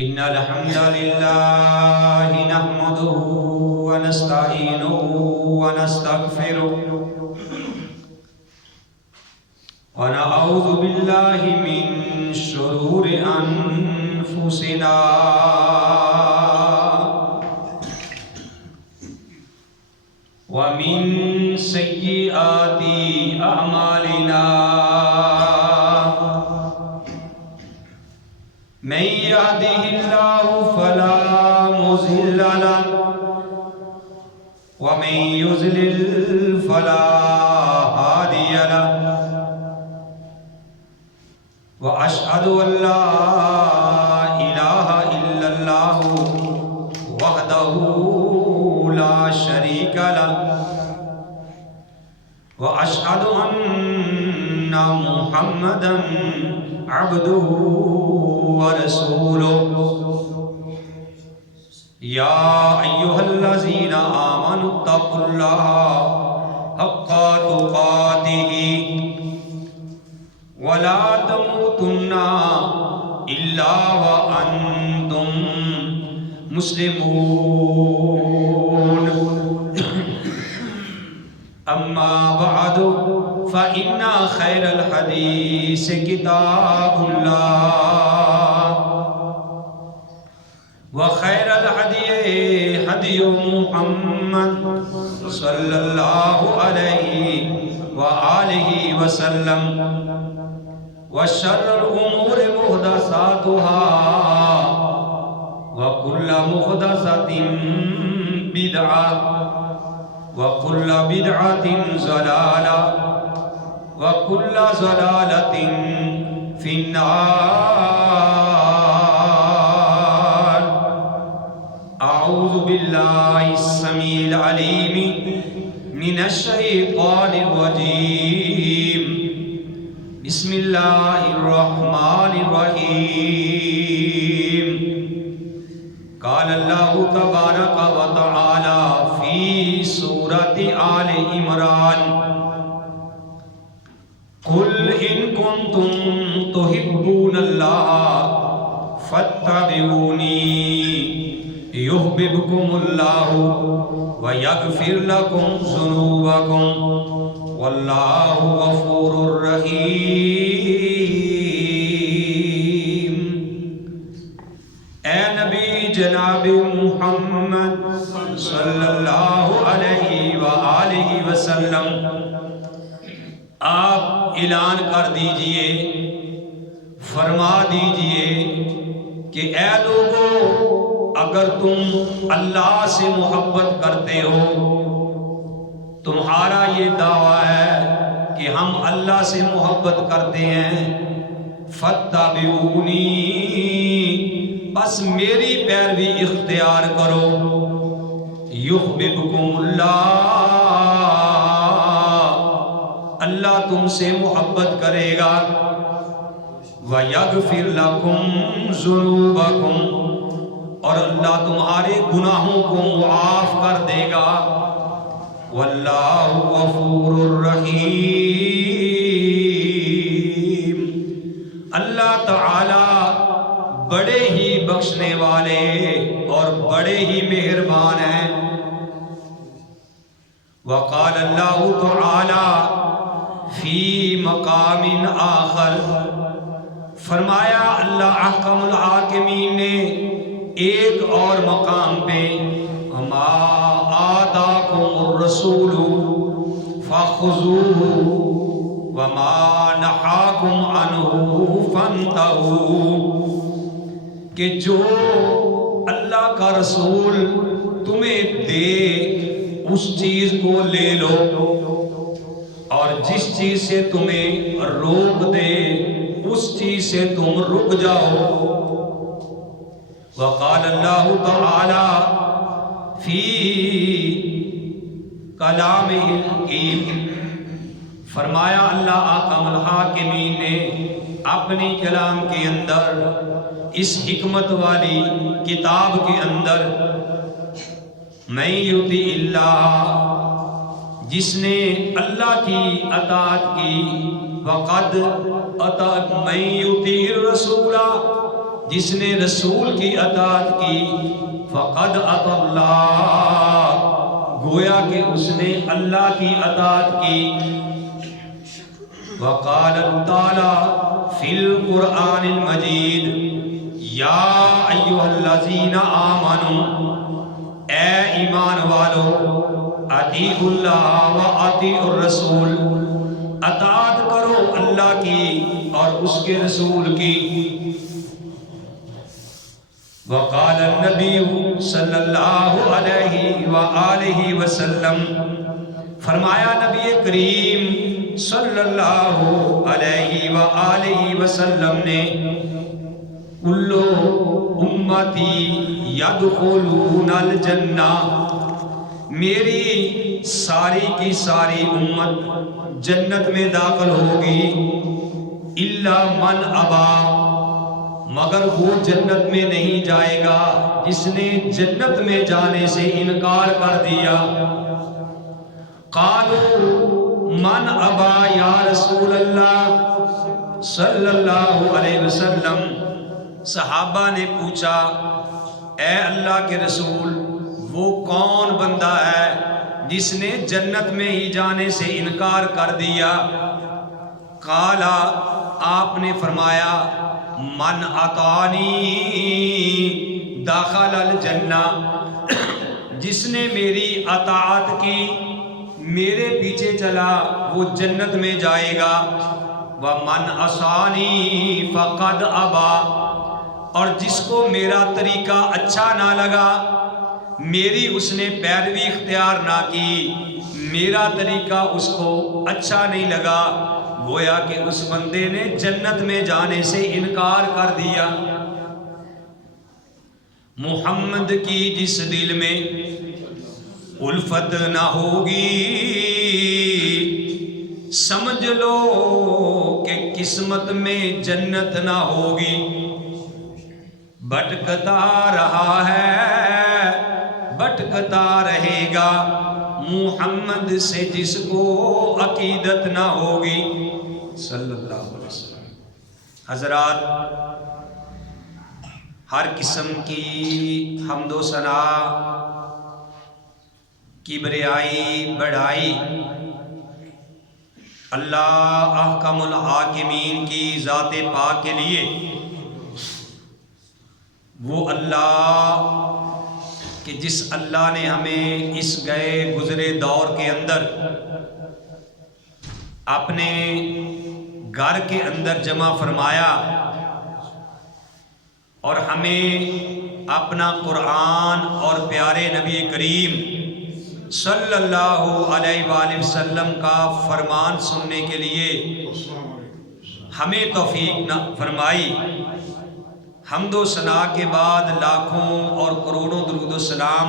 إن الحمد لله نحمده ونستعينه ونستغفره ونعوذ بالله من شرور أنفسنا ومن سيئات أعمالنا من يهده الله فلا مضل له ومن يضلل فلا هادي له وأشهد أن لا إله إلا الله وحده لا شريك له وأشهد أن محمدا عبده ورسوله يا أيها الذين آمنوا اتقوا الله حق تقاته ولا تموتن إلا وأنتم مسلمون أما بعد فإن خير الحديث كتاب الله وخير الهدي هدي محمد صلى الله عليه وآله وسلم وشر الأمور محدثاتها وكل محدثة بدعة وكل بدعة ضلالة وكل ضلالة في النار. أعوذ بالله السميع العليم من الشيطان الرجيم. بسم الله الرحمن الرحيم. قال الله تبارك وتعالى في سورة آل عمران قل إن كنتم تحبون الله فاتبعوني يحببكم الله ويغفر لكم ذنوبكم والله غفور رحيم. اے نبی جناب محمد صلی اللہ علیہ وآلہ وسلم، آپ اعلان کر دیجئے، فرما دیجئے کہ اے لوگو، اگر تم اللہ سے محبت کرتے ہو، تمہارا یہ دعویٰ ہے کہ ہم اللہ سے محبت کرتے ہیں، فَاتَّبِعُونِی، بس میری پیروی اختیار کرو، یحببکم اللہ تم سے محبت کرے گا، وَيَغْفِرْ لَكُمْ ذُنُوبَكُمْ، اور اللہ تمہارے گناہوں کو معاف کر دے گا، واللہ غفور الرحیم. اللہ تعالی بڑے ہی بخشنے والے اور بڑے ہی مہربان ہیں. وقال اللہ تعالی فی مقام آخر، فرمایا اللہ احکم الحاکمین نے ایک اور مقام پہ، وما آتاکم الرسول فخذوہ وما نہاکم عنہ فانتہوا، کہ جو اللہ کا رسول تمہیں دے اس چیز کو لے لو، اور جس چیز سے تمہیں روک دے اس چیز سے تم رک جاؤ. وقال اللہ تعالی فی کلامہ الحکیم، فرمایا اللہ احکم الحاکمین نے اپنی کلام کے اندر، اس حکمت والی کتاب کے اندر، من یطع اللہ، جس نے اللہ کی اطاعت کی، وقد اطاع من یطع الرسول، جس نے رسول کی اطاعت کی فقد اطاع اللہ، گویا کہ اس نے اللہ کی اطاعت کی۔ وقال تعالی فی القرآن المجید یا ایھا الذین آمنوا، اے ایمان والو، اطیعوا اللہ و اطیعوا الرسول، اطاعت کرو اللہ کی اور اس کے رسول کی۔ وقال النبی صلی اللہ علیہ وآلہ وسلم، فرمایا نبی کریم صلی اللہ علیہ وآلہ وسلم نے، کل امتی یدخلون الجنہ، میری ساری کی ساری امت جنت میں داخل ہوگی، الا من ابا، مگر وہ جنت میں نہیں جائے گا جس نے جنت میں جانے سے انکار کر دیا۔ قالوا من ابا یا رسول اللہ صلی اللہ علیہ وسلم، صحابہ نے پوچھا اے اللہ کے رسول، وہ کون بندہ ہے جس نے جنت میں ہی جانے سے انکار کر دیا؟ قالا، آپ نے فرمایا من اطاعنی دخل الجنہ، جس نے میری اطاعت کی، میرے پیچھے چلا، وہ جنت میں جائے گا۔ ومن عصانی فقد ابا، اور جس کو میرا طریقہ اچھا نہ لگا، میری اس نے پیروی اختیار نہ کی، میرا طریقہ اس کو اچھا نہیں لگا، گویا کہ اس بندے نے جنت میں جانے سے انکار کر دیا۔ محمد کی جس دل میں الفت نہ ہوگی، سمجھ لو کہ قسمت میں جنت نہ ہوگی۔ بھٹکتا رہا ہے، بھٹکتا رہے گا، محمد سے جس کو عقیدت نہ ہوگی، صلی اللہ علیہ وسلم۔ حضرات، ہر قسم کی حمد و ثنا، کبریائی، بڑائی اللہ احکم الحاکمین کی ذات پاک کے لیے، وہ اللہ کہ جس اللہ نے ہمیں اس گئے گزرے دور کے اندر اپنے گھر کے اندر جمع فرمایا اور ہمیں اپنا قرآن اور پیارے نبی کریم صلی اللہ علیہ وآلہ وسلم کا فرمان سننے کے لیے ہمیں توفیق فرمائی۔ حمد و ثنا کے بعد لاکھوں اور کروڑوں درود و سلام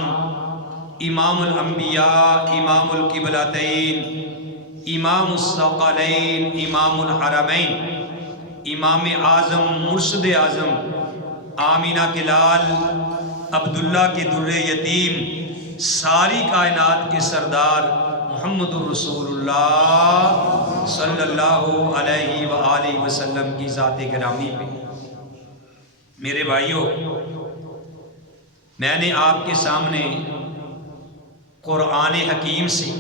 امام الانبیاء، امام القبلتین، امام الثقلین، امام الحرمین، امام اعظم، مرشد اعظم، آمینہ کے لال، عبداللہ کے در یتیم، ساری کائنات کے سردار محمد الرسول اللہ صلی اللہ علیہ وآلہ وسلم کی ذات گرامی پہ۔ میرے بھائیوں، میں نے آپ کے سامنے قرآن حکیم سے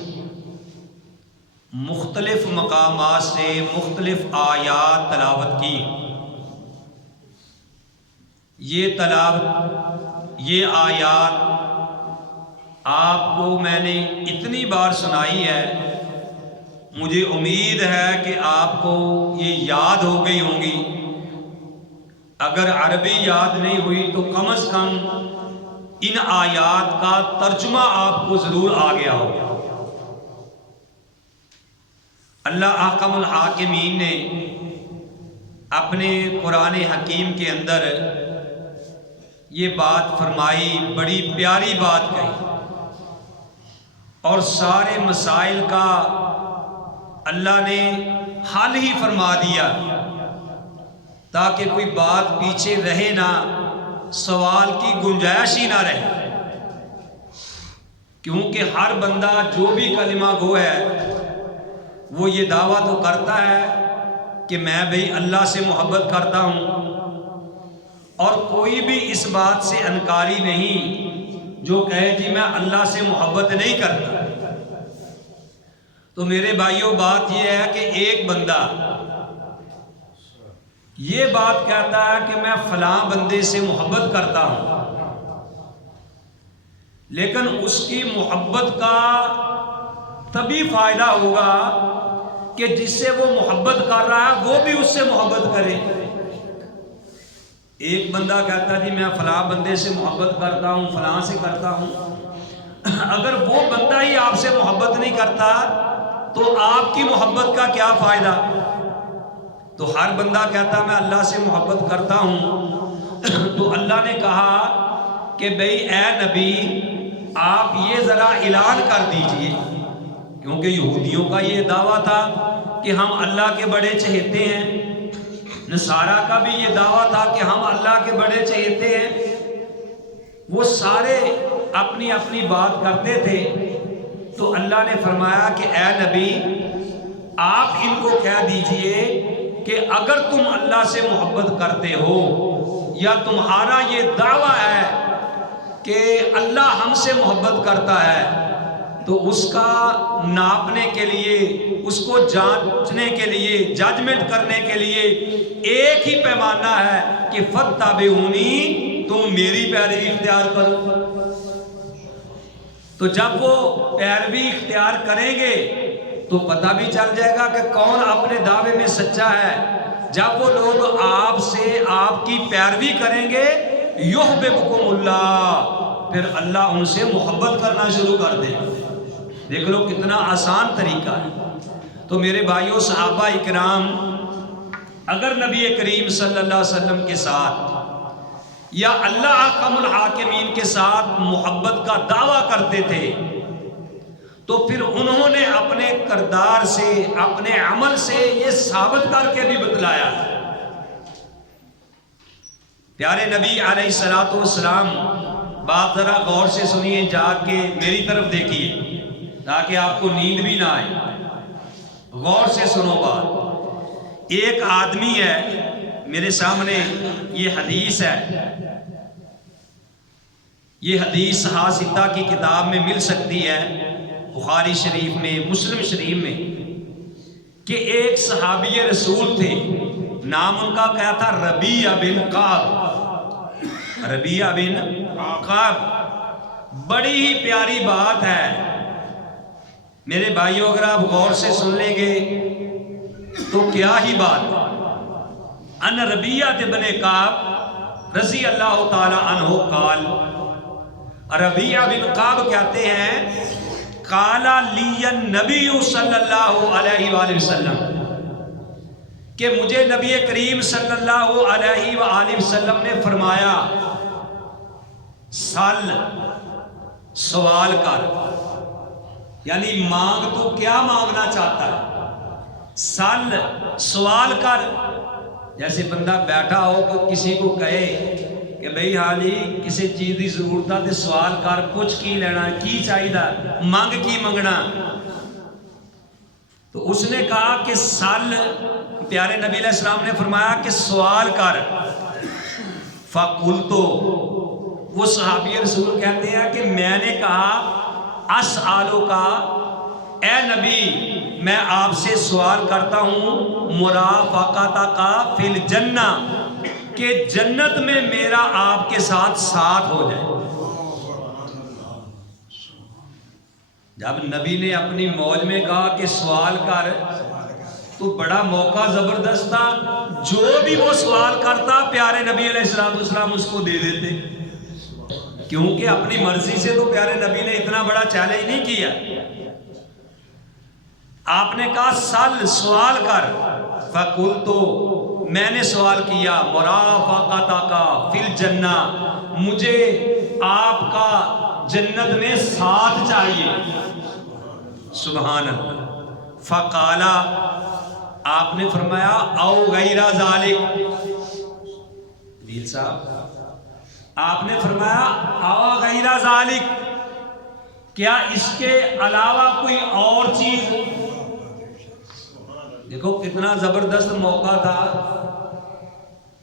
مختلف مقامات سے مختلف آیات تلاوت کی۔ یہ آیات آپ کو میں نے اتنی بار سنائی ہے، مجھے امید ہے کہ آپ کو یہ یاد ہو گئی ہوں گی۔ اگر عربی یاد نہیں ہوئی تو کم از کم ان آیات کا ترجمہ آپ کو ضرور آ گیا ہوگا۔ اللہ احکم الحاکمین نے اپنے قرآن حکیم کے اندر یہ بات فرمائی، بڑی پیاری بات کہی، اور سارے مسائل کا اللہ نے حل ہی فرما دیا تاکہ کوئی بات پیچھے رہے نہ، سوال کی گنجائش ہی نہ رہے، کیونکہ ہر بندہ جو بھی کلمہ گو ہے وہ یہ دعویٰ تو کرتا ہے کہ میں بھئی اللہ سے محبت کرتا ہوں، اور کوئی بھی اس بات سے انکاری نہیں جو کہے جی میں اللہ سے محبت نہیں کرتا۔ تو میرے بھائیوں بات یہ ہے کہ ایک بندہ یہ بات کہتا ہے کہ میں فلاں بندے سے محبت کرتا ہوں، لیکن اس کی محبت کا تبھی فائدہ ہوگا کہ جس سے وہ محبت کر رہا ہے وہ بھی اس سے محبت کرے۔ ایک بندہ کہتا ہے جی میں فلاں بندے سے محبت کرتا ہوں، فلاں سے کرتا ہوں، اگر وہ بندہ ہی آپ سے محبت نہیں کرتا تو آپ کی محبت کا کیا فائدہ؟ تو ہر بندہ کہتا میں اللہ سے محبت کرتا ہوں، تو اللہ نے کہا کہ بھئی اے نبی آپ یہ ذرا اعلان کر دیجئے، کیونکہ یہودیوں کا یہ دعویٰ تھا کہ ہم اللہ کے بڑے چہیتے ہیں، نصارہ کا بھی یہ دعویٰ تھا کہ ہم اللہ کے بڑے چہیتے ہیں، وہ سارے اپنی اپنی بات کرتے تھے۔ تو اللہ نے فرمایا کہ اے نبی آپ ان کو کہہ دیجئے کہ اگر تم اللہ سے محبت کرتے ہو یا تمہارا یہ دعویٰ ہے کہ اللہ ہم سے محبت کرتا ہے، تو اس کا ناپنے کے لیے، اس کو جانچنے کے لیے، ججمنٹ کرنے کے لیے ایک ہی پیمانہ ہے کہ فَاتَّبِعُونِی، تم میری پیروی اختیار کرو۔ تو جب وہ پیروی اختیار کریں گے تو پتہ بھی چل جائے گا کہ کون اپنے دعوے میں سچا ہے۔ جب وہ لوگ آپ سے آپ کی پیروی کریں گے یحببکم اللہ، پھر اللہ ان سے محبت کرنا شروع کر دے۔ دیکھ لو کتنا آسان طریقہ ہے۔ تو میرے بھائیوں صحابہ اکرام اگر نبی کریم صلی اللہ علیہ وسلم کے ساتھ یا اللہ احکم الحاکمین کے ساتھ محبت کا دعویٰ کرتے تھے تو پھر انہوں نے اپنے کردار سے، اپنے عمل سے یہ ثابت کر کے بھی بتلایا۔ پیارے نبی علیہ الصلوۃ والسلام، بات ذرا غور سے سنیے، جا کے میری طرف دیکھیے تاکہ آپ کو نیند بھی نہ آئے، غور سے سنو بات۔ ایک آدمی ہے میرے سامنے، یہ حدیث ہے، یہ حدیث صحاح ستہ کی کتاب میں مل سکتی ہے، بخاری شریف میں، مسلم شریف میں، کہ ایک صحابی رسول تھے، نام ان کا کیا تھا؟ ربیعہ بن کعب۔ ربیعہ بن کعب، بڑی ہی پیاری بات ہے میرے بھائیوں، اگر آپ غور سے سن لیں گے تو کیا ہی بات۔ ان ربیعہ بن کعب رضی اللہ تعالی عنہ قال، ربیعہ بن کعب کہتے ہیں قال لی النبی صلی اللہ علیہ وآلہ وسلم، کہ مجھے نبی کریم صلی اللہ علیہ وآلہ وسلم نے فرمایا سل، سوال کر، یعنی مانگ، تو کیا مانگنا چاہتا ہے؟ سل، سوال کر۔ جیسے بندہ بیٹھا ہو تو کسی کو کہے کہ بھئی ہاں جی کسی چیز کی ضرورت ہے تو سوال کر، کچھ کی لینا، کی چاہیے، مانگ کی منگنا۔ تو اس نے کہا کہ سل، پیارے نبی علیہ السلام نے فرمایا کہ سوال کر۔ فَقُلْتُ، وہ صحابی رسول کہتے ہیں کہ میں نے کہا اسألک، اے نبی میں آپ سے سوال کرتا ہوں مرافقتک فی الجنہ، کہ جنت میں میرا آپ کے ساتھ ساتھ ہو جائے۔ جب نبی نے اپنی موج میں کہا کہ سوال کر تو بڑا موقع زبردست تھا، جو بھی وہ سوال کرتا پیارے نبی علیہ السلام اس کو دے دیتے، کیونکہ اپنی مرضی سے تو پیارے نبی نے اتنا بڑا چیلنج نہیں کیا۔ آپ نے کہا سل، سوال کر۔ فقلت، میں نے سوال کیا مرافقتک فی الجنہ، مجھے آپ کا جنت میں ساتھ چاہیے۔ سبحان اللہ۔ فقال، آپ نے فرمایا او غیر ذالک، ویل صاحب آپ نے فرمایا او غیر ذالک، کیا اس کے علاوہ کوئی اور چیز؟ دیکھو کتنا زبردست موقع تھا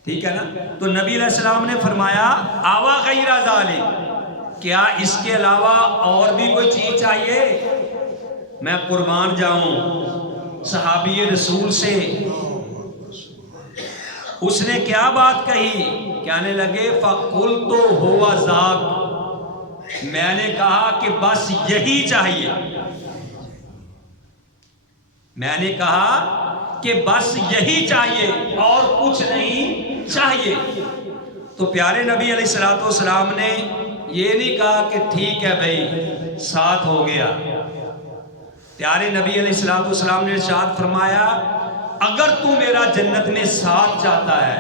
ٹھیک ہے نا؟ تو نبی علیہ السلام نے فرمایا آوا غیر ذالک، کیا اس کے علاوہ اور بھی کوئی چیز چاہیے؟ میں قربان جاؤں صحابی رسول سے۔ اس نے کیا بات کہی؟ کہنے لگے فَقُلْتُ هُوَ ذَاكَ، میں نے کہا کہ بس یہی چاہیے، میں نے کہا کہ بس یہی چاہیے اور کچھ نہیں چاہیے۔ تو پیارے نبی علیہ الصلوۃ والسلام نے یہ نہیں کہا کہ ٹھیک ہے بھائی ساتھ ہو گیا۔ پیارے نبی علیہ الصلوۃ والسلام نے ارشاد فرمایا اگر تو میرا جنت میں ساتھ چاہتا ہے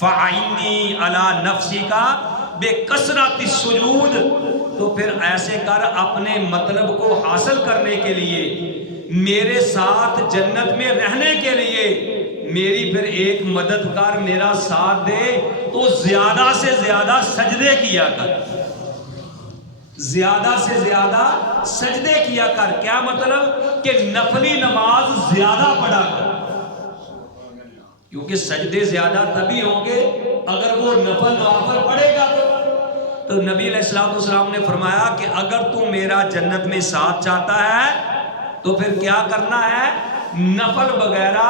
فَعِنِّي عَلَى نَفْسِكَ بِكَثْرَةِ السُّجُودِ، تو پھر ایسے کر اپنے مطلب کو حاصل کرنے کے لیے، میرے ساتھ جنت میں رہنے کے لیے میری پھر ایک مدد کر، میرا ساتھ دے تو زیادہ سے زیادہ سجدے کیا کر، زیادہ سے زیادہ سجدے کیا کر۔ کیا مطلب؟ کہ نفلی نماز زیادہ پڑھا کر، کیونکہ سجدے زیادہ تبھی ہوں گے اگر وہ نوافل پڑھے گا۔ تو نبی علیہ الصلوۃ والسلام نے فرمایا کہ اگر تو میرا جنت میں ساتھ چاہتا ہے تو پھر کیا کرنا ہے؟ نفل وغیرہ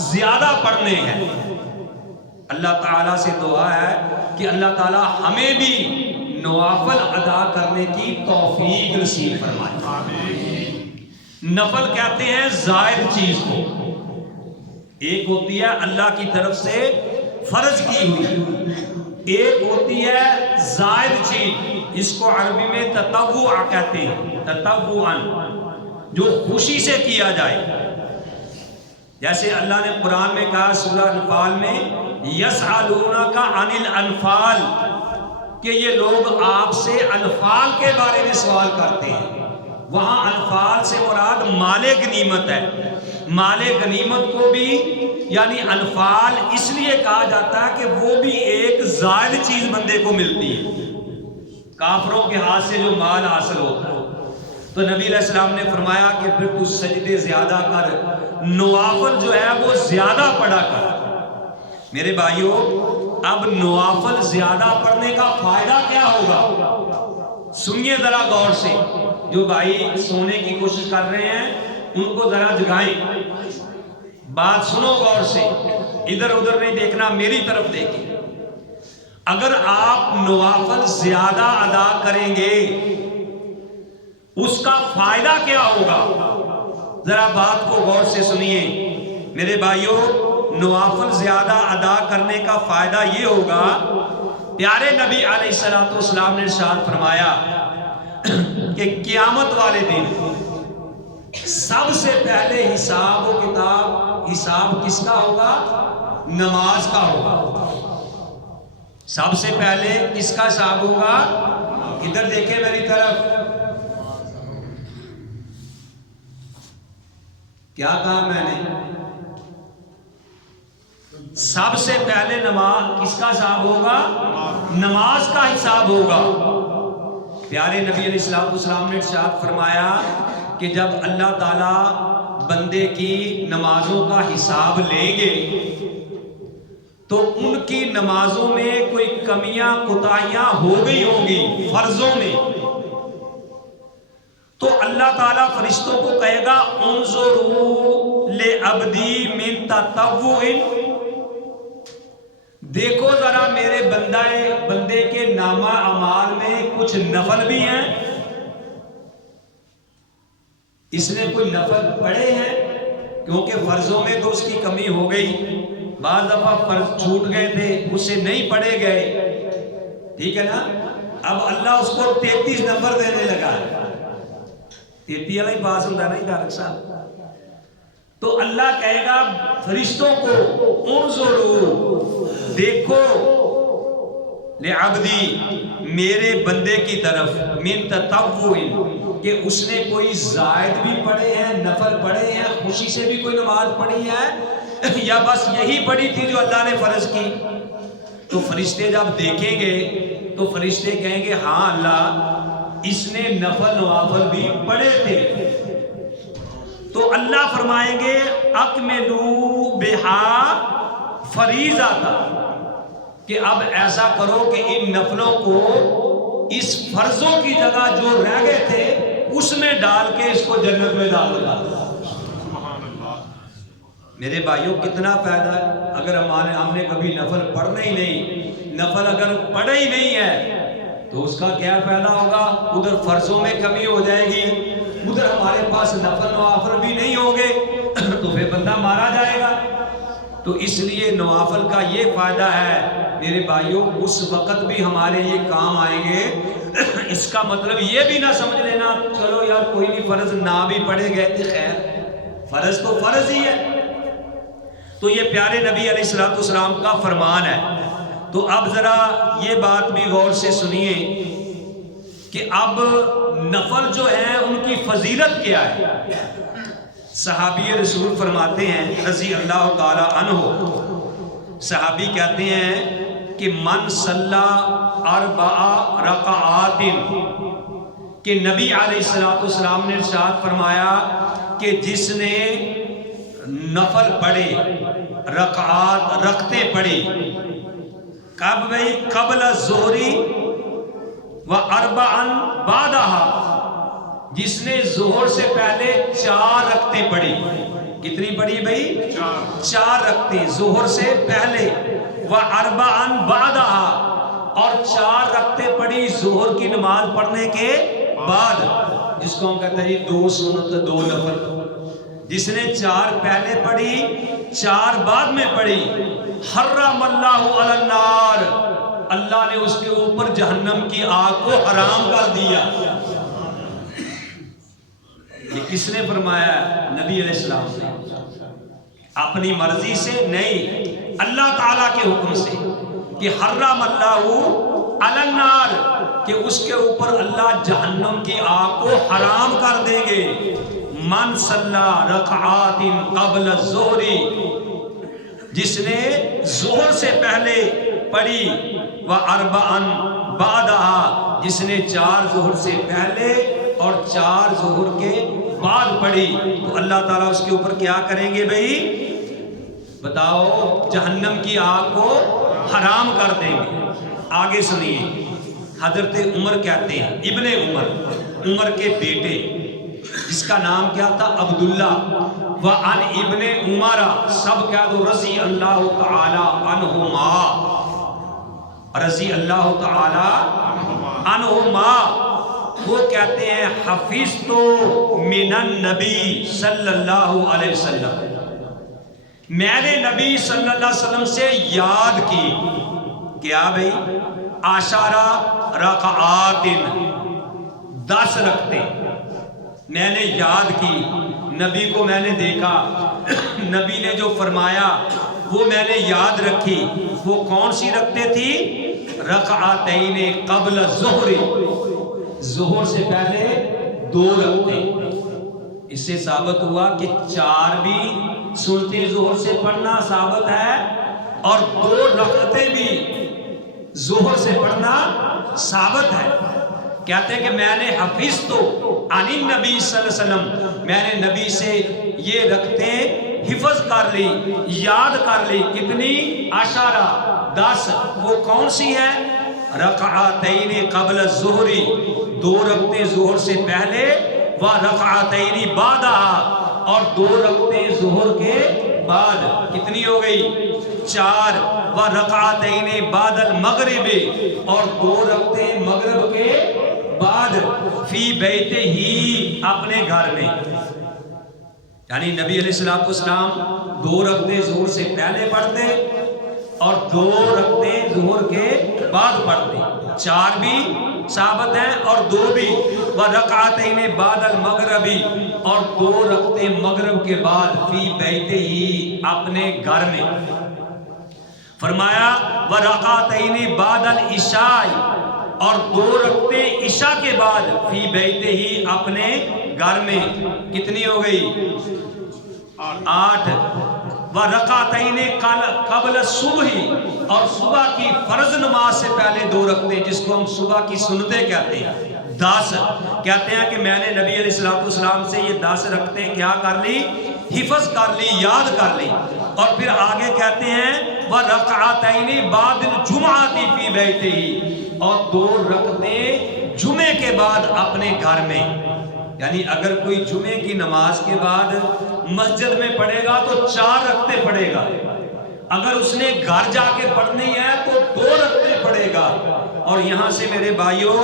زیادہ پڑھنے ہیں۔ اللہ تعالیٰ سے دعا ہے کہ اللہ تعالیٰ ہمیں بھی نوافل ادا کرنے کی توفیق نصیب فرمائے۔ نفل کہتے ہیں زائد چیز کو، ایک ہوتی ہے اللہ کی طرف سے فرض کی ہوئی، ایک ہوتی ہے زائد چیز، اس کو عربی میں تطوع کہتے ہیں، تطوعاً، جو خوشی سے کیا جائے۔ جیسے اللہ نے قرآن میں کہا سورہ انفال میں یسألونک عن الانفال، کہ یہ لوگ آپ سے انفال کے بارے میں سوال کرتے ہیں۔ وہاں انفال سے مراد مال غنیمت ہے۔ مال غنیمت کو بھی یعنی انفال اس لیے کہا جاتا ہے کہ وہ بھی ایک زائد چیز بندے کو ملتی ہے، کافروں کے ہاتھ سے جو مال حاصل ہوتا ہے۔ تو نبی علیہ السلام نے فرمایا کہ پھر تو سجدے زیادہ کر، نوافل جو ہے وہ زیادہ پڑھا کر۔ میرے بھائیوں، اب نوافل زیادہ پڑھنے کا فائدہ کیا ہوگا؟ سنیے ذرا غور سے، جو بھائی سونے کی کوشش کر رہے ہیں ان کو ذرا جگائیں، بات سنو غور سے، ادھر ادھر نہیں دیکھنا، میری طرف دیکھیں۔ اگر آپ نوافل زیادہ ادا کریں گے اس کا فائدہ کیا ہوگا؟ ذرا بات کو غور سے سنیے میرے بھائیوں۔ نوافل زیادہ ادا کرنے کا فائدہ یہ ہوگا، پیارے نبی علیہ الصلوۃ والسلام نے ارشاد فرمایا کہ قیامت والے دن سب سے پہلے حساب و کتاب، حساب کس کا ہوگا؟ نماز کا ہوگا۔ سب سے پہلے کس کا حساب ہوگا؟ ادھر دیکھیں میری طرف، کیا کہا میں نے؟ سب سے پہلے نماز کس کا حساب ہوگا؟ نماز کا حساب ہوگا۔ پیارے نبی علیہ الصلوۃ والسلام نے ارشاد فرمایا کہ جب اللہ تعالیٰ بندے کی نمازوں کا حساب لیں گے تو ان کی نمازوں میں کوئی کمیاں کوتاہیاں ہو گئی ہوں گی فرضوں میں، تو اللہ تعالیٰ فرشتوں کو کہے گا انظروا لعبدی من تطوع، دیکھو ذرا میرے بندے کے نامہ اعمال میں کچھ نفل بھی ہیں، اس نے کوئی نفل پڑھے ہیں، کیونکہ فرضوں میں تو اس کی کمی ہو گئی، بعض دفعہ فرض چھوٹ گئے تھے اس سے نہیں پڑھے گئے، ٹھیک ہے نا؟ اب اللہ اس کو 33 نمبر دینے لگا ہے، 33 والا ہی پاس ہوتا ہے نہیں تارک صاحب؟ تو اللہ کہے گا فرشتوں کو انظروا، دیکھو لعبدی، میرے بندے کی طرف، من تطوع، کہ اس نے کوئی زائد بھی پڑھے ہیں، نفل پڑھے ہیں، خوشی سے بھی کوئی نماز پڑھی ہے یا بس یہی پڑھی تھی جو اللہ نے فرض کی۔ تو فرشتے جب دیکھیں گے تو فرشتے کہیں گے ہاں اللہ اس نے نفل نوافل بھی پڑھے تھے۔ تو اللہ فرمائیں گے اکملوا بہا فریضہ تھا کہ اب ایسا کرو کہ ان نفلوں کو اس فرضوں کی جگہ جو رہ گئے تھے اس میں ڈال کے اس کو جنت میں داخل کر دو۔ میرے بھائیوں کتنا فائدہ ہے اگر ہم نے کبھی نفل پڑھنا ہی نہیں، نفل اگر پڑھا ہی نہیں ہے تو اس کا کیا فائدہ ہوگا؟ ادھر فرضوں میں کمی ہو جائے گی، ادھر ہمارے پاس نفل نوافل بھی نہیں ہوں گے تو پھر بندہ مارا جائے گا۔ تو اس لیے نوافل کا یہ فائدہ ہے میرے بھائیوں، اس وقت بھی ہمارے یہ کام آئیں گے۔ اس کا مطلب یہ بھی نہ سمجھ لینا چلو یار کوئی نہیں فرض نہ بھی پڑھے گئے تھے، خیر فرض تو فرض ہی ہے۔ تو یہ پیارے نبی علیہ الصلوۃ والسلام کا فرمان ہے۔ تو اب ذرا یہ بات بھی غور سے سنیے کہ اب نفل جو ہیں ان کی فضیلت کیا ہے۔ صحابی رسول فرماتے ہیں رضی اللہ تعالی عنہ، صحابی کہتے ہیں کہ من صلی 4 رکعات، کہ نبی علیہ الصلوۃ والسلام نے ارشاد فرمایا کہ جس نے نفل پڑھے، رکعات رکھتے پڑھی، کب بھئی؟ قبل الظہری و اربعا بعدہا، جس نے ظہر سے پہلے 4 رکعتیں پڑھی۔ کتنی پڑھی بھئی؟ 4 رکعتیں ظہر سے پہلے، و اربعا بعدہا، اور 4 رکعتیں پڑھی ظہر کی نماز پڑھنے کے بعد، جس کو ہم کہتے ہیں 2 سنت 2 نفل۔ جس نے 4 پہلے پڑھی 4 بعد میں پڑھی، حرم اللہ علی النار، اللہ نے اس کے اوپر جہنم کی آگ کو حرام کر دیا۔ یہ کس نے فرمایا؟ نبی علیہ السلام نے، اپنی مرضی سے نہیں، اللہ تعالیٰ کے حکم سے، کہ حرم اللہ علی النار، کہ اس کے اوپر اللہ جہنم کی آگ کو حرام کر دیں گے۔ من صلی رکعات قبل الظہر، جس نے ظہر سے پہلے پڑھی، و اربعا بعدہا، جس نے 4 ظہر سے پہلے اور 4 ظہر کے بعد پڑھی، تو اللہ تعالیٰ اس کے اوپر کیا کریں گے بھئی؟ بتاؤ، جہنم کی آگ کو حرام کر دیں گے۔ آگے سنیے، حضرت عمر کہتے ہیں، ابن عمر کے بیٹے جس کا نام کیا تھا؟ عبداللہ، وعن ابن عمر، سب کہہ دو رضی اللہ تعالی عنہما، رضی اللہ تعالی عنہما، وہ کہتے ہیں حفظت من النبی صلی اللہ علیہ وسلم، میں نے نبی صلی اللہ علیہ وسلم سے یاد کی، کیا بھئی؟ 10 رکعات، 10 رکعتیں میں نے یاد کی، نبی کو میں نے دیکھا، نبی نے جو فرمایا وہ میں نے یاد رکھی۔ وہ کون سی رکعتیں تھی؟ رکعتین قبل الظہر، ظہر سے پہلے 2 رکعتیں۔ اس سے ثابت ہوا کہ 4 بھی سنتیں ظہر سے پڑھنا ثابت ہے، اور 2 رکعتیں بھی ظہر سے پڑھنا ثابت ہے۔ کہتے ہیں کہ میں نے حفظت عن النبی صلی اللہ علیہ وسلم، میں نے نبی سے یہ رکعتیں حفظ کر لی، یاد کر لی۔ کتنی؟ 10۔ وہ کون سی ہے؟ رکعتین قبل الظہر، 2 رکعتیں ظہر سے پہلے، و رکعتین بعدہا، اور 2 رکعتیں ظہر کے بعد۔ کتنی ہو گئی؟ 4۔ و رکعتین بعد المغرب، اور 2 رکعتیں مغرب کے بعد، فی بیت ہی، اپنے گھر میں۔ یعنی نبی علیہ السلام 2 رکعتیں ظہر سے پہلے پڑھتے اور 2 رکعتیں ظہر کے بعد پڑھتے، 4 بھی ثابت ہیں اور 2 بھی۔ وَرَكْعَتَيْنِ بَعْدَ الْمَغْرِبِ، اور 2 رکعتیں مغرب کے بعد، فی بیت ہی، اپنے گھر میں۔ فرمایا وَرَكْعَتَيْنِ بَعْدَ الْعِشَاءِ، اور 2 رکعتیں عشاء کے بعد، فی بیت ہی، اپنے گھر میں۔ کتنی ہو گئی؟ 8۔ وَرَكْعَتَيْنِ قَبْلَ الصُّبْحِ، اور صبح کی فرض نماز سے پہلے 2 رکعتیں، جس کو ہم صبح کی سنتیں کہتے ہیں۔ 10۔ کہتے ہیں کہ میں نے نبی علیہ السلام سے یہ 10 رکعتیں کیا کر لی؟ حفظ کر لی، یاد کر لی۔ اور پھر آگے کہتے ہیں وَرَكْعَتَيْنِ بَعْدَ الْجُمْعَةِ فِي بَيْتِهِ، اور 2 رکعتیں جمعے کے بعد اپنے گھر میں. یعنی اگر کوئی جمعے کی نماز کے بعد مسجد میں پڑھے گا تو 4 رکعتیں پڑھے گا، اگر اس نے گھر جا کے پڑھنی ہے تو 2 رکعتیں پڑھے گا. اور یہاں سے میرے بھائیوں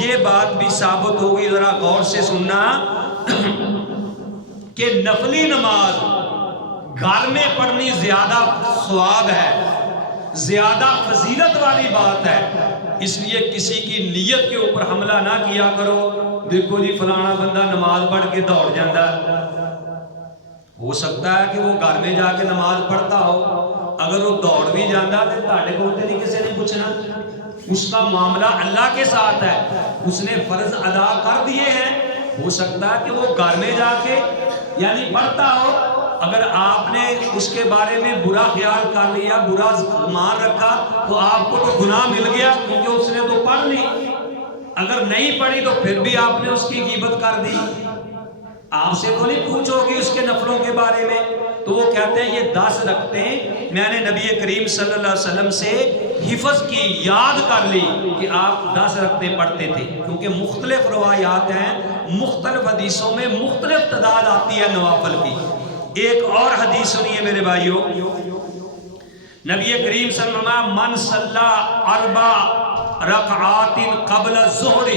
یہ بات بھی ثابت ہوگی، ذرا غور سے سننا، کہ نفلی نماز گھر میں پڑھنی زیادہ ثواب ہے، زیادہ فضیلت والی بات ہے. اس لیے کسی کی نیت کے اوپر حملہ نہ کیا کرو. دیکھو جی فلانا بندہ نماز پڑھ کے دوڑ جاتا ہے، ہو سکتا ہے کہ وہ گھر میں جا کے نماز پڑھتا ہو، اگر وہ دوڑ بھی جاتا تو تاڑے کو تیری کسی نے پوچھنا. اس کا معاملہ اللہ کے ساتھ ہے، اس نے فرض ادا کر دیے ہیں. ہو سکتا ہے کہ وہ گھر میں جا کے یعنی پڑھتا ہو، اگر آپ نے اس کے بارے میں برا خیال کر لیا، برا مان رکھا، تو آپ کو تو گناہ مل گیا کیونکہ اس نے تو پڑھ لی. اگر نہیں پڑھی تو پھر بھی آپ نے اس کی غیبت کر دی. آپ سے تو نہیں پوچھو گی اس کے نفلوں کے بارے میں. تو وہ کہتے ہیں یہ 10 رکعتیں میں نے نبی کریم صلی اللہ علیہ وسلم سے حفظ کی، یاد کر لی کہ آپ 10 رکعتیں پڑھتے تھے، کیونکہ مختلف روایات ہیں، مختلف حدیثوں میں مختلف تعداد آتی ہے نوافل کی. ایک اور حدیث سنیے میرے بھائیوں، نبی کریم صلی اللہ علیہ وسلم من صلی 4 رکعات قبل الظہر،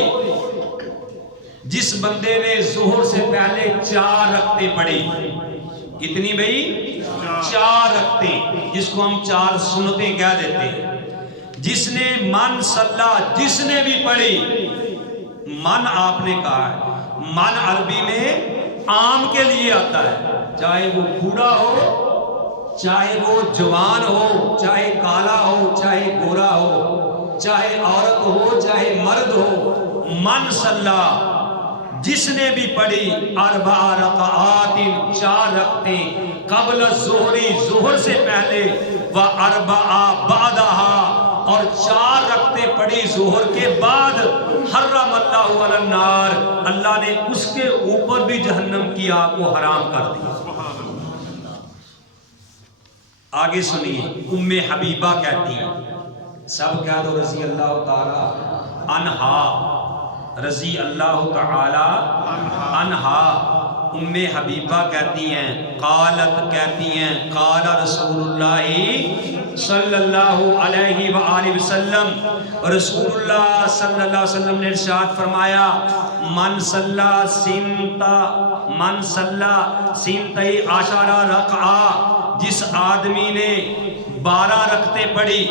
جس بندے نے ظہر سے پہلے 4 رکعتیں پڑھی. کتنی بھئی؟ 4 رکعتیں، جس کو ہم 4 سنتیں کہہ دیتے ہیں. جس نے من صلی، جس نے بھی پڑھی، من آپ نے کہا ہے، من عربی میں عام کے لیے آتا ہے، چاہے وہ بوڑھا ہو، چاہے وہ جوان ہو، چاہے کالا ہو، چاہے گورا ہو، چاہے عورت ہو، چاہے مرد ہو. من صلی، جس نے بھی پڑھی 4 رکعات، 4 رکعتیں قبل الظہر، ظہر سے پہلے، و4 بعدها، اور 4 رکعتیں پڑھی ظہر کے بعد، حرم اللہ علی النار، اللہ نے اس کے اوپر بھی جہنم کی آگ کو حرام کر دیا. آگے سنیے، ام حبیبہ کہتی ہیں، سب کہہ دو رضی اللہ تعالی عنہا، رضی اللہ تعالی عنہا. ام حبیبہ کہتی ہیں، قالت کہتی ہیں، قال رسول اللہ صلی اللہ علیہ وآلہ وسلم، رسول اللہ صلی اللہ علیہ وسلم نے ارشاد فرمایا، من صلی سنتئی عشرہ رکعہ، جس آدمی نے 12 رکعتیں پڑھی.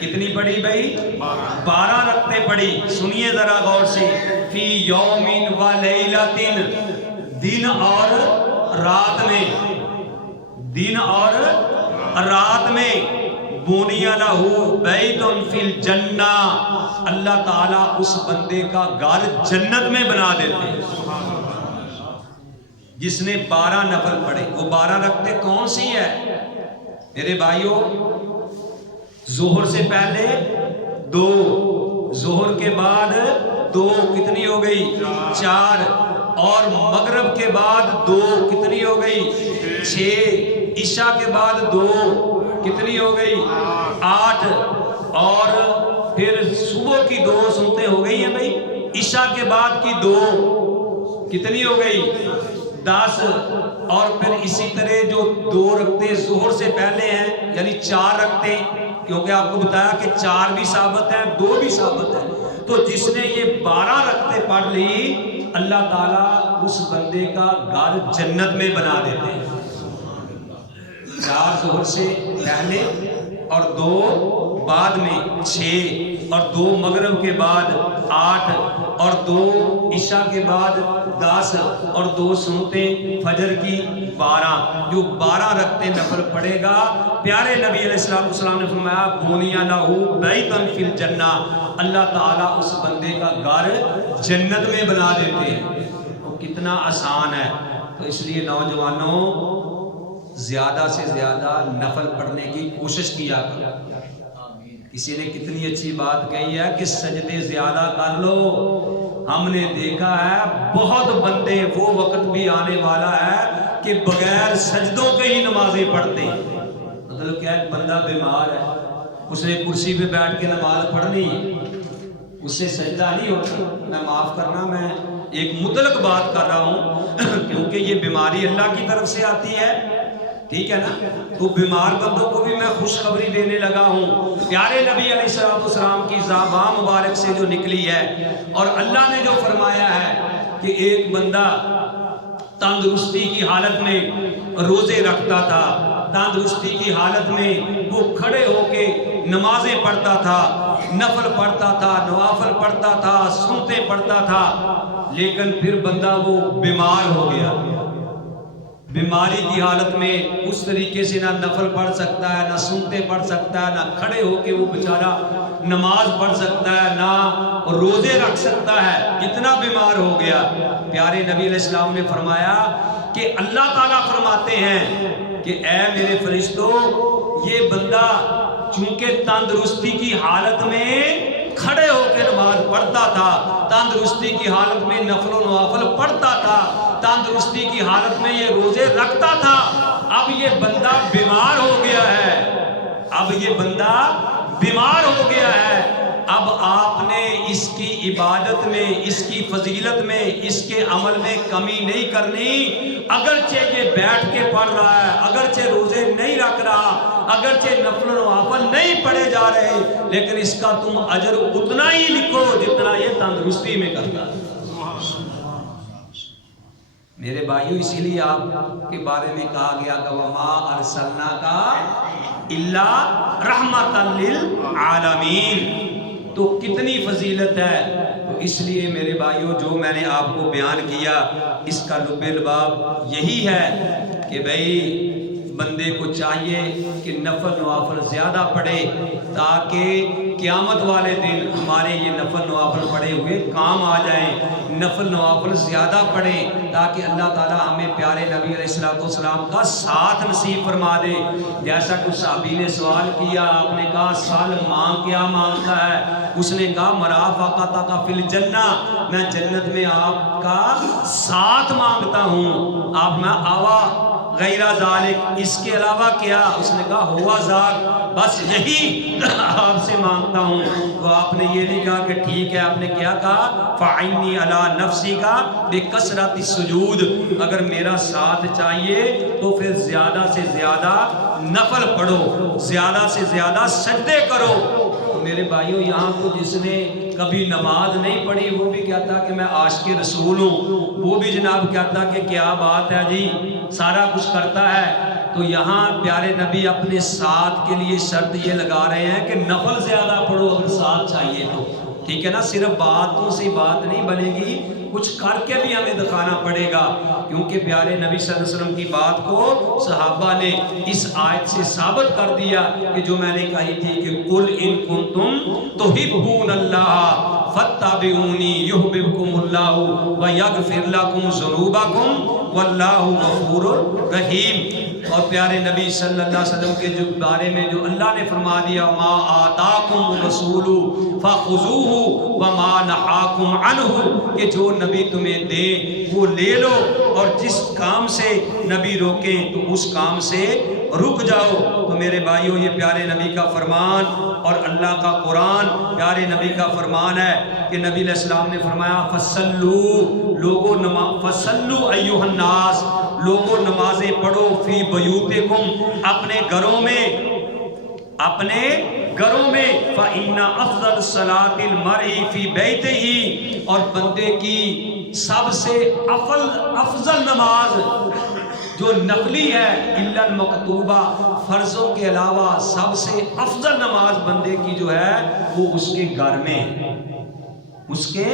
کتنی پڑھی بھائی؟ 12 رکعتیں پڑھی. سنیے ذرا غور سے، فی یوم و لیلۃ، دن اور رات میں، دن اور رات میں، بنی لہ بیت فی الجنہ، اللہ تعالیٰ اس بندے کا گھر جنت میں بنا دیتے ہیں. جس نے 12 نفل پڑھے. وہ 12 رکعتیں کون سی ہے میرے بھائیوں؟ ظہر سے پہلے 2، ظہر کے بعد 2، کتنی ہو گئی؟ 4، اور مغرب کے بعد 2، کتنی ہو گئی؟ 6، عشاء کے بعد 2، کتنی ہو گئی؟ 8، اور پھر صبح کی 2 سنتیں ہو گئی ہیں بھائی. عشاء کے بعد کی 2، کتنی ہو گئی؟ 10، اور پھر اسی طرح جو 2 رکعتیں ظہر سے پہلے ہیں یعنی 4 رکعتیں، کیونکہ آپ کو بتایا کہ 4 بھی ثابت ہیں، 2 بھی ثابت ہیں. تو جس نے یہ 12 رکعتیں پڑھ لی، اللہ تعالیٰ اس بندے کا گھر جنت میں بنا دیتے ہیں. 4 ظہر سے پہلے اور 2 بعد میں، 6، اور 2 مغرب کے بعد 8، اور 2 عشاء کے بعد 10، اور 2 سنتیں فجر کی 12. جو 12 رکعتیں نفل پڑھے گا، پیارے نبی علیہ السلام نے فرمایا، بنی لہ بیت فی الجنہ، اللہ تعالیٰ اس بندے کا گھر جنت میں بنا دیتے ہیں. وہ کتنا آسان ہے. تو اس لیے نوجوانوں زیادہ سے زیادہ نفل پڑھنے کی کوشش کیا کرو. کسی نے کتنی اچھی بات کہی ہے کہ سجدے زیادہ کر لو. ہم نے دیکھا ہے بہت بندے، وہ وقت بھی آنے والا ہے کہ بغیر سجدوں کے ہی نمازیں پڑھتے ہیں. مطلب کیا ہے، بندہ بیمار ہے، اس نے کرسی پہ بیٹھ کے نماز پڑھنی ہے، اس سے سجدہ نہیں ہوتا، میں معاف کرنا، میں ایک مطلق بات کر رہا ہوں کیونکہ یہ بیماری اللہ کی طرف سے آتی ہے، ٹھیک ہے نا؟ تو بیمار بندوں کو بھی میں خوشخبری دینے لگا ہوں، پیارے نبی علیہ السلام کی زبان مبارک سے جو نکلی ہے، اور اللہ نے جو فرمایا ہے کہ ایک بندہ تندرستی کی حالت میں روزے رکھتا تھا، تندرستی کی حالت میں وہ کھڑے ہو کے نمازیں پڑھتا تھا، نفل پڑھتا تھا، نوافل پڑھتا تھا، سنتے پڑھتا تھا، لیکن پھر بندہ وہ بیمار ہو گیا، بیماری کی حالت میں اس طریقے سے نہ نفل پڑھ سکتا ہے، نہ سنتے پڑھ سکتا ہے، نہ کھڑے ہو کے وہ بیچارہ نماز پڑھ سکتا ہے، نہ روزے رکھ سکتا ہے، اتنا بیمار ہو گیا۔ پیارے نبی علیہ السلام نے فرمایا کہ اللہ تعالیٰ فرماتے ہیں کہ اے میرے فرشتوں، یہ بندہ چونکہ تندرستی کی حالت میں کھڑے ہو کے نماز پڑھتا تھا، تندرستی کی حالت میں نفل و نوافل پڑھتا تھا، تندرستی کی حالت میں یہ روزے رکھتا تھا، اب یہ بندہ بیمار ہو گیا ہے، اب یہ بندہ بیمار ہو گیا ہے، اب آپ نے اس کی عبادت میں، اس کی فضیلت میں، اس کے عمل میں کمی نہیں کرنی، اگرچہ یہ بیٹھ کے پڑھ رہا ہے، اگرچہ روزے نہیں رکھ رہا، اگرچہ نفل و نوافل نہیں پڑھے جا رہے، لیکن اس کا تم اجر اتنا ہی لکھو جتنا یہ تندرستی میں کرتا ہے۔ میرے بھائیو، اسی لیے آپ کے بارے میں کہا گیا کہ وَمَا أَرْسَلْنَاكَ إِلَّا رَحْمَةً لِلْعَالَمِينَ، تو کتنی فضیلت ہے۔ تو اس لیے میرے بھائیو، جو میں نے آپ کو بیان کیا، اس کا لب لباب یہی ہے کہ بھئی بندے کو چاہیے کہ نفل نوافل زیادہ پڑھے، تاکہ قیامت والے دن ہمارے یہ نفل نوافل پڑھے ہوئے کام آ جائیں، نفل نوافل زیادہ پڑھیں، تاکہ اللہ تعالیٰ ہمیں پیارے نبی علیہ السلام کا ساتھ نصیب فرما دے۔ جیسا کہ صحابی نے سوال کیا، آپ نے کہا سال مانگ کیا مانگتا ہے؟ اس نے کہا مرافقتک فی الجنہ، میں جنت میں آپ کا ساتھ مانگتا ہوں۔ آپ میں آوا غیر ذالک، اس کے علاوہ کیا؟ اس نے کہا ہوا ذاک، بس یہی آپ سے مانگتا ہوں۔ تو آپ نے یہ نہیں کہا کہ ٹھیک ہے، آپ نے کیا کہا؟ فَعِنِّي عَلَىٰ نَفْسِكَ بِكَثْرَةِ السُّجُودِ، اگر میرا ساتھ چاہیے تو پھر زیادہ سے زیادہ نفل پڑھو، زیادہ سے زیادہ سجدے کرو۔ میرے بھائیوں، یہاں تو جس نے کبھی نماز نہیں پڑھی وہ بھی کہتا کہ میں عاشق رسول ہوں، وہ بھی جناب کہتا کہ کیا بات ہے جی، سارا کچھ کرتا ہے۔ تو یہاں پیارے نبی اپنے ساتھ کے لیے شرط یہ لگا رہے ہیں کہ نفل زیادہ پڑھو اگر ساتھ چاہیے تو، ٹھیک ہے نا؟ صرف باتوں سے بات نہیں بنے گی، کچھ کر کے بھی ہمیں دکھانا پڑے گا، کیونکہ پیارے نبی صلی اللہ علیہ وسلم کی بات کو صحابہ نے اس آیت سے ثابت کر دیا کہ جو میں نے کہی تھی کہ قُلْ إِن كُنتُمْ تُحِبُّونَ اللَّهَ فَاتَّبِعُونِي يُحْبِبْكُمُ اللَّهُ وَيَغْفِرْ لَكُمْ ذُنُوبَكُمْ وَاللَّهُ غَفُورٌ رَحِيمٌ۔ اور پیارے نبی صلی اللہ علیہ وسلم کے جو بارے میں جو اللہ نے فرما دیا مَا آتَاكُمُ الرَّسُولُ فَخُذُوهُ وَمَا نَهَاكُمْ عَنْهُ، کہ جو نبی تمہیں دے وہ لے لو، اور جس کام سے نبی روکیں تو اس کام سے رک جاؤ۔ تو میرے بھائیوں، یہ پیارے نبی کا فرمان اور اللہ کا قرآن پیارے نبی کا فرمان ہے کہ نبی علیہ السلام نے فرمایا فَصَلُّوا، لوگوں فَصَلُّوا أَيُّهَا النَّاسِ، لوگوں نمازیں پڑھو فی بیوتکم، اپنے گھروں میں، اپنے گھروں میں، فَإِنَّ أَفْضَلَ الصَّلَاةِ الْمَرْءِ فِي بَيْتِهِ، اور بندے کی سب سے افضل نماز جو نفلی ہے، الا المکتوبہ، فرضوں کے علاوہ سب سے افضل نماز بندے کی جو ہے وہ اس کے گھر میں، اس کے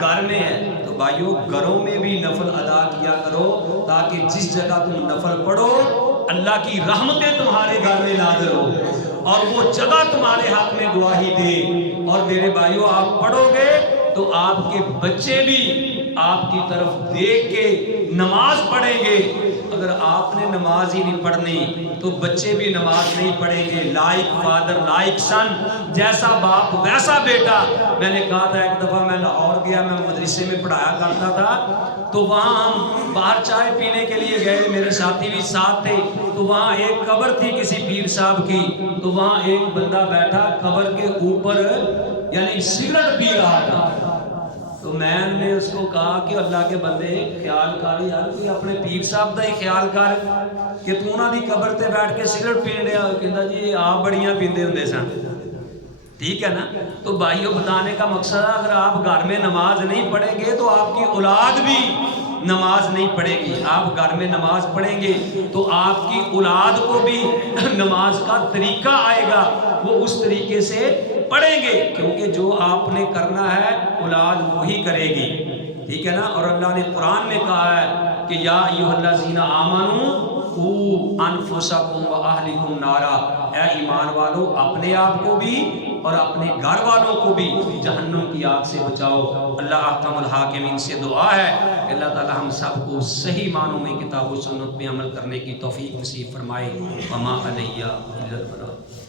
گھر میں ہے۔ تو بھائیو، گھروں میں بھی نفل ادا کیا کرو، تاکہ جس جگہ تم نفل پڑھو اللہ کی رحمتیں تمہارے گھر میں نازل ہو، اور وہ جگہ تمہارے حق میں گواہی دے۔ اور میرے بھائیو، آپ پڑھو گے تو آپ کے بچے بھی آپ کی طرف دیکھ کے نماز پڑھیں گے، اگر آپ نے نماز ہی نہیں پڑھنی تو بچے بھی نماز نہیں پڑھیں گے. لائک فادر لائک سن، جیسا باپ ویسا بیٹا. میں نے کہا تھا ایک دفعہ میں لاہور گیا، میں مدرسے میں پڑھایا کرتا تھا، تو وہاں ہم باہر چائے پینے کے لیے گئے، میرے ساتھی بھی ساتھ تھے. تو وہاں ایک قبر تھی کسی پیر صاحب کی، تو وہاں ایک بندہ بیٹھا قبر کے اوپر، یعنی سگریٹ پی رہا تھا. تو میں نے اس کو کہا کہ اللہ کے بندے خیال کر یار، کوئی اپنے پیر صاحب دا ہی خیال کر کہ تو انہاں دی قبر تے بیٹھ کے سگریٹ پین رہا. کہندا جی آپ بڑیاں پیندے ہوندے سن. ٹھیک ہے نا. تو بھائیوں بتانے کا مقصد ہے اگر آپ گھر میں نماز نہیں پڑھیں گے تو آپ کی اولاد بھی نماز نہیں پڑھے گی. آپ گھر میں نماز پڑھیں گے تو آپ کی اولاد کو بھی نماز کا طریقہ آئے گا، وہ اس طریقے سے پڑھیں گے، کیونکہ جو آپ نے کرنا ہے اولاد وہی کرے گی. ٹھیک ہے نا. اور اللہ نے قرآن میں کہا ہے کہ یا ایھا الذین آمنوا قوا انفسکم واہلکم نارا، اے ایمان والو اپنے آپ کو بھی اور اپنے گھر والوں کو بھی جہنم کی آگ سے بچاؤ. اللہ احکم الحاکمین سے دعا ہے کہ اللہ تعالی ہم سب کو صحیح معنوں میں کتاب و سنت پہ عمل کرنے کی توفیق نصیب فرمائے. وما علیہ الا البلاغ.